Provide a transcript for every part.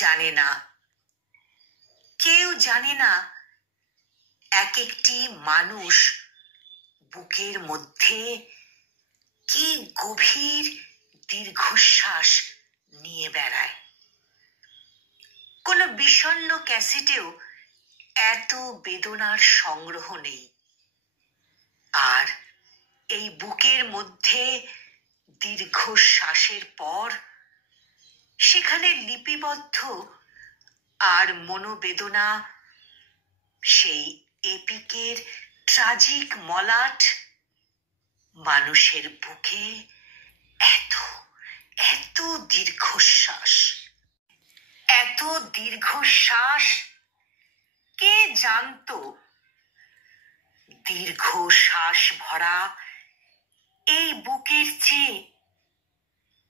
জানে না, কেউ জানে না এক একটি মানুষ বুকের মধ্যে কি গভীর দীর্ঘশ্বাস নিয়ে বেড়ায়। কোনো বিষণ্ণ ক্যাসেটেও এত বেদনার সংগ্রহ নেই। আর এই বুকের মধ্যে দীর্ঘশ্বাসের পর সেখানে লিপিবদ্ধ আর মনোবেদনা, সেই এপিকের ট্রাজিক মলাট, মানুষের বুকে এত এত দীর্ঘশ্বাস, এত দীর্ঘশ্বাস কে জানতো? দীর্ঘশ্বাস ভরা এই বুকের চেয়ে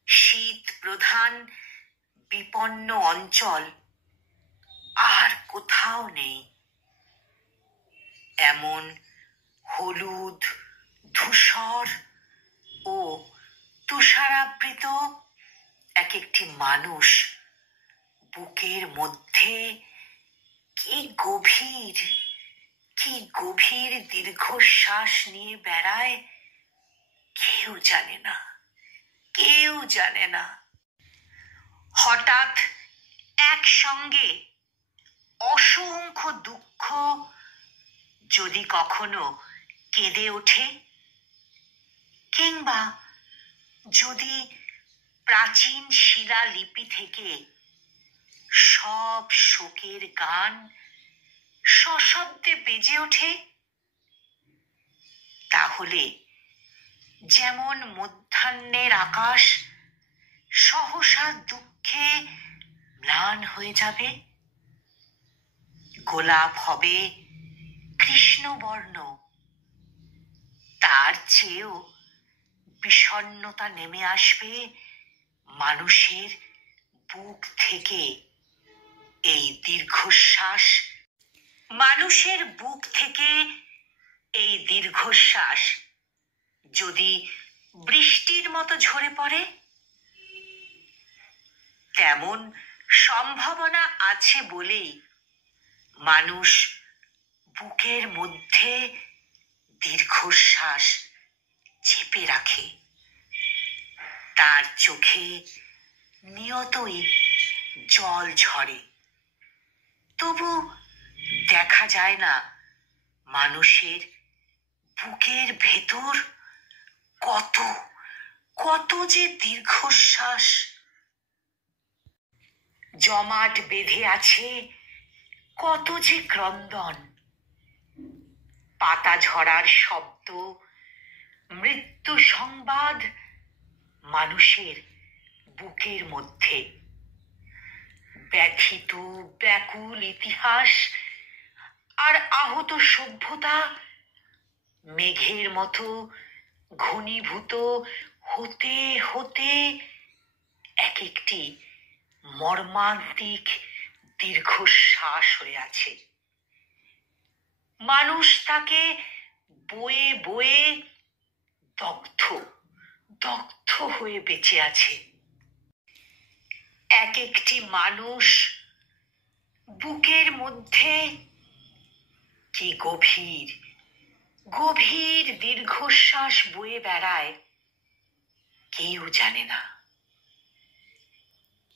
শীত প্রধান বিপন্ন অঞ্চল আর কোথাও নেই। এমন হলুদ, ধূসর ও তুষারাবৃত এক একটি মানুষ বুকের মধ্যে কি গভীর দীর্ঘশ্বাস নিয়ে বেড়ায়, কেউ জানে না, কেউ জানে না। হঠাৎ একসঙ্গে অসংখ্য দুঃখ যদি কখনো কেঁদে ওঠে, কিংবা যদি প্রাচীন শিলালিপি থেকে সব শোকের গান সশব্দে বেজে ওঠে, তাহলে যেমন মধ্যাহ্নের আকাশ সহসা দুঃখে ম্লান হয়ে যাবে, গোলাপ হবে কৃষ্ণবর্ণ, তার চেয়েও বিষণ্ণতা নেমে আসবে মানুষের বুক থেকে এই দীর্ঘশ্বাস। মানুষের বুক থেকে এই দীর্ঘশ্বাস যদি বৃষ্টির মতো ঝরে পড়ে, তেমন সম্ভাবনা আছে বলেই মানুষ বুকের মধ্যে দীর্ঘশ্বাস চেপে রাখে। তার চোখে নিয়তই জল ঝরে, তবু দেখা যায় না মানুষের বুকের ভেতর কত কত যে দীর্ঘশ্বাস জমাট বেঁধে আছে, কত যে ক্রন্দন। পাতা ঝরার শব্দ, মৃত্যু সংবাদ মানুষের বুকের মধ্যে। ব্যথিত ব্যাকুল ইতিহাস আর আহত সভ্যতা মেঘের মতো ঘনীভূত হতে হতে এক একটি মর্মান্তিক দীর্ঘশ্বাস হয়ে আছে। মানুষ তাকে বয়ে বয়ে দগ্ধ হয়ে বেঁচে আছে। এক একটি মানুষ বুকের মধ্যে কি গভীর দীর্ঘশ্বাস বয়ে বেড়ায়, কেউ জানে না।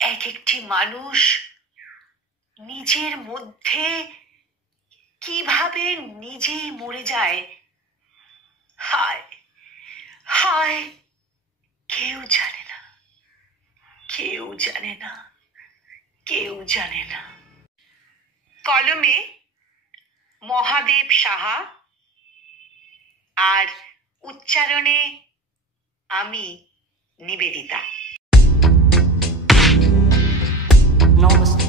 এক একটি মানুষ নিজের মধ্যে কিভাবে নিজেই মরে যায়, হায় হায়, কেউ জানে না, কেউ জানে না, কেউ জানে না। কলমে মহাদেব সাহা, আর উচ্চারণে আমি নিবেদিতা। Namaste.